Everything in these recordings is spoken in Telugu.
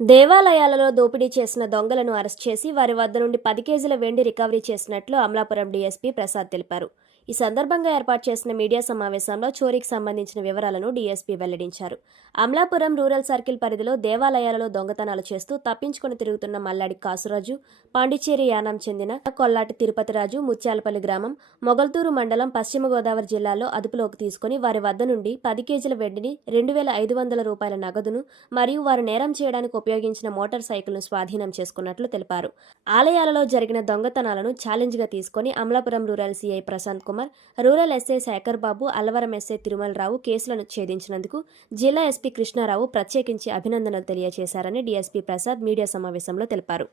దేవాలయాలలో దోపిడీ చేసిన దొంగలను అరెస్ట్ చేసి వారి వద్ద నుండి పది కేజీల వెండి రికవరీ చేసినట్లు అమలాపురం డీఎస్పీ ప్రసాద్ తెలిపారు. ఈ సందర్భంగా ఏర్పాటు చేసిన మీడియా సమావేశంలో చోరీకి సంబంధించిన వివరాలను డీఎస్పీ వెల్లడించారు. అమలాపురం రూరల్ సర్కిల్ పరిధిలో దేవాలయాలలో దొంగతనాలు చేస్తూ తప్పించుకుని తిరుగుతున్న మల్లాడి కాసురాజు పాండిచ్చేరి యానం చెందిన కొల్లాటి తిరుపతిరాజు ముత్యాలపల్లి గ్రామం మొగల్తూరు మండలం పశ్చిమ గోదావరి జిల్లాలో అదుపులోకి తీసుకుని వారి వద్ద నుండి పది కేజీల వెండిని రెండు వేల ఐదు వందల రూపాయల నగదును మరియు వారు నేరం చేయడానికి ఉపయోగించిన మోటార్ సైకిల్ను స్వాధీనం చేసుకున్నట్లు తెలిపారు. ఆలయాలలో జరిగిన దొంగతనాలను ఛాలెంజ్గా తీసుకొని Amalapuram rural CI Prashant Kumar rural SI Shekhar Babu Allavaram SI Tirumalarao కేసులను ఛేదించినందుకు జిల్లా ఎస్పీ కృష్ణారావు ప్రత్యేకించి అభినందనలు తెలియజేశారని డీఎస్పీ ప్రసాద్ మీడియా సమావేశంలో తెలిపారు.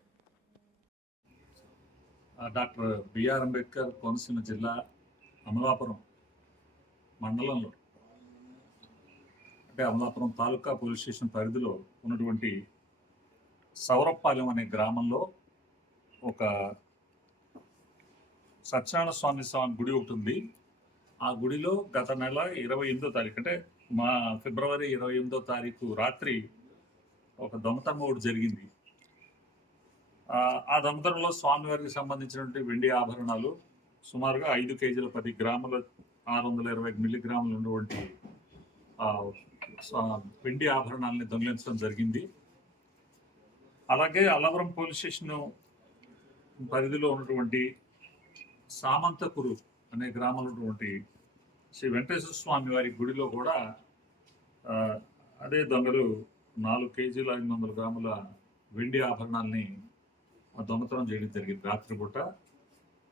డాక్టర్ బిఆర్ అంబేద్కర్ కోనసీమ జిల్లా అమలాపురం మండలంలో అంటే అమలాపురం తాలూకా పోలీస్ స్టేషన్ పరిధిలో ఉన్నటువంటి సౌరపాలెం అనే గ్రామంలో ఒక సత్యనారాయణ స్వామి స్వామి గుడి ఒకటి ఉంది ఆ గుడిలో గత నెల ఇరవై ఎనిమిదో తారీఖు అంటే మా ఫిబ్రవరి ఇరవై ఎనిమిదో తారీఖు రాత్రి ఒక దొంగతనం ఒకటి జరిగింది. ఆ దొంగతనంలో స్వామివారికి సంబంధించినటువంటి వెండి ఆభరణాలు సుమారుగా ఐదు కేజీల పది గ్రాముల ఆరు వందల ఇరవై మిల్లీగ్రాములు ఉన్నటువంటి వెండి ఆభరణాలని దొంగిలించడం జరిగింది. అలాగే అల్లవరం పోలీస్ స్టేషన్ పరిధిలో ఉన్నటువంటి సామంతపురు అనే గ్రామంలో ఉన్నటువంటి శ్రీ వెంకటేశ్వర స్వామి వారి గుడిలో కూడా అదే దొంగలు నాలుగు కేజీల ఐదు వందల గ్రాముల వెండి ఆభరణాలని దొంగతనం చేయడం జరిగింది. రాత్రిపూట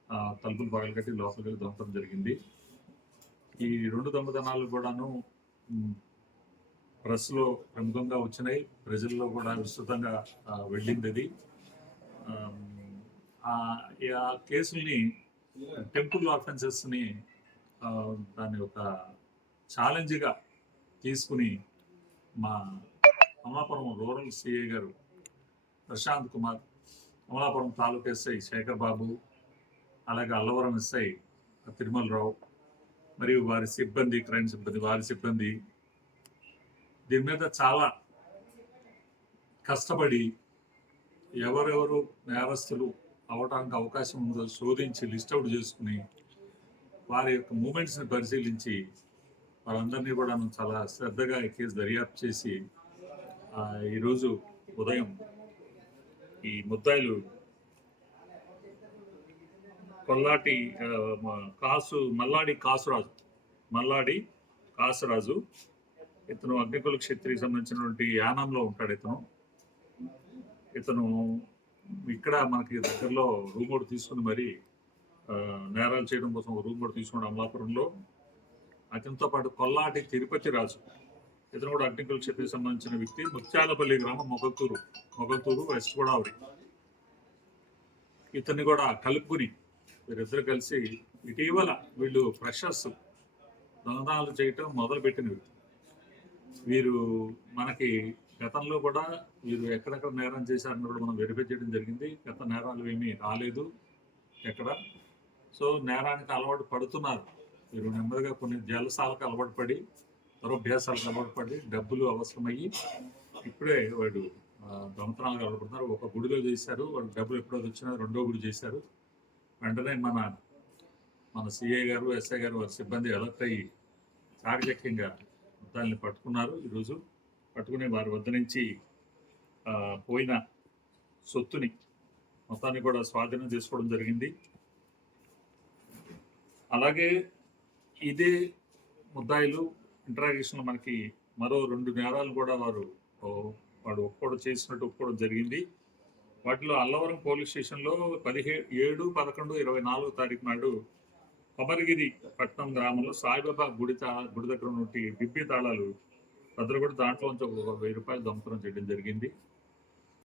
ఆ, తలుపులు పగలగట్టి లోపలికి వెళ్ళి దొంగతనం జరిగింది. ఈ రెండు దొంగతనాలు కూడాను ప్రెస్లో ప్రముఖంగా వచ్చినాయి. ప్రజల్లో కూడా విస్తృతంగా వెళ్ళింది అది ఆ కేసుల్ని టెంపుల్ ఆఫెన్సెస్ని దాన్ని ఒక ఛాలెంజ్గా తీసుకుని మా అమలాపురం రూరల్ సిఏ గారు ప్రశాంత్ కుమార్ అమలాపురం తాలూకా ఎస్ఐ శేఖర్ బాబు అలాగే అల్లవరం ఎస్ఐ తిరుమలరావు మరియు వారి సిబ్బంది క్రైమ్ సిబ్బంది వారి సిబ్బంది దీని మీద చాలా కష్టపడి ఎవరెవరు నేరస్తులు అవడానికి అవకాశం ఉందో శోధించి లిస్ట్ అవుట్ చేసుకుని వారి యొక్క మూమెంట్స్ని పరిశీలించి వారందరినీ కూడా చాలా శ్రద్ధగా ఈ కేసు దర్యాప్తు చేసి ఈరోజు ఉదయం ఈ ముద్దాయిలు కొల్లాటి కాసు మల్లాడి కాసురాజు మల్లాడి కాసురాజు ఇతను అగ్నికుల క్షత్రికి సంబంధించినటువంటి యానంలో ఉంటాడు ఇతను. ఇతను ఇక్కడ మనకి దగ్గరలో రూమ్ ఒకటి తీసుకుని మరి నేరాలు చేయడం కోసం ఒక రూమ్ కూడా తీసుకున్నాడు అమలాపురంలో. అతనితో పాటు కొల్లాటి తిరుపతి రాజు. ఇతను కూడా అగ్నికుల క్షత్రికి సంబంధించిన వ్యక్తి. ముత్యాలపల్లి గ్రామం మొగల్తూరు మొగల్తూరు వెస్ట్ గోదావరి. ఇతన్ని కూడా కలుపుకుని వీరిద్దరు కలిసి ఇటీవల వీళ్ళు ఫ్రెషర్స్ దొంగతనాలు చేయటం మొదలుపెట్టిన వ్యక్తి వీరు మనకి గతంలో కూడా మీరు ఎక్కడెక్కడ నేరం చేశారని కూడా మనం వెరిఫై చేయడం జరిగింది. గత నేరాలు ఏమీ రాలేదు ఎక్కడ. సో నేరానికి అలవాటు పడుతున్నారు. మీరు నెమ్మదిగా కొన్ని జలసాలకు అలవాటు పడి దురభ్యాసాలకు అలవాటు పడి డబ్బులు అవసరమయ్యి ఇప్పుడే వాడు దొంగతనాలకు అలవాటు పడుతున్నారు ఒక గుడిలో చేశారు. వాడు డబ్బులు ఎప్పుడో వచ్చినా రెండో గుడి చేశారు. వెంటనే మన మన సిఐ గారు ఎస్ఐ గారు వారి సిబ్బంది అలర్ట్ అయ్యి చాకచక్యంగా దాన్ని పట్టుకున్నారు ఈరోజు. పట్టుకుని వారి వద్ద నుంచి పోయిన సొత్తుని మొత్తాన్ని కూడా స్వాధీనం చేసుకోవడం జరిగింది. అలాగే ఇదే ముద్దాయిలు ఇంటరాగేషన్లో మనకి మరో రెండు నేరాలు కూడా వారు వాడు ఒప్పుకోవడం చేసినట్టు ఒప్పుకోవడం జరిగింది. వాటిలో అల్లవరం పోలీస్ స్టేషన్లో పదిహే ఏడు పదకొండు ఇరవై నాలుగు తారీఖు నాడు కొమరగిరి పట్నం గ్రామంలో సాయిబాబా గుడి తా గుడి దగ్గర ఉన్నటువంటి బిబ్బి తాళాలు భద్రగూడ దాంట్లో నుంచి ఒక వెయ్యి రూపాయలు దొంగతనం చేయడం జరిగింది.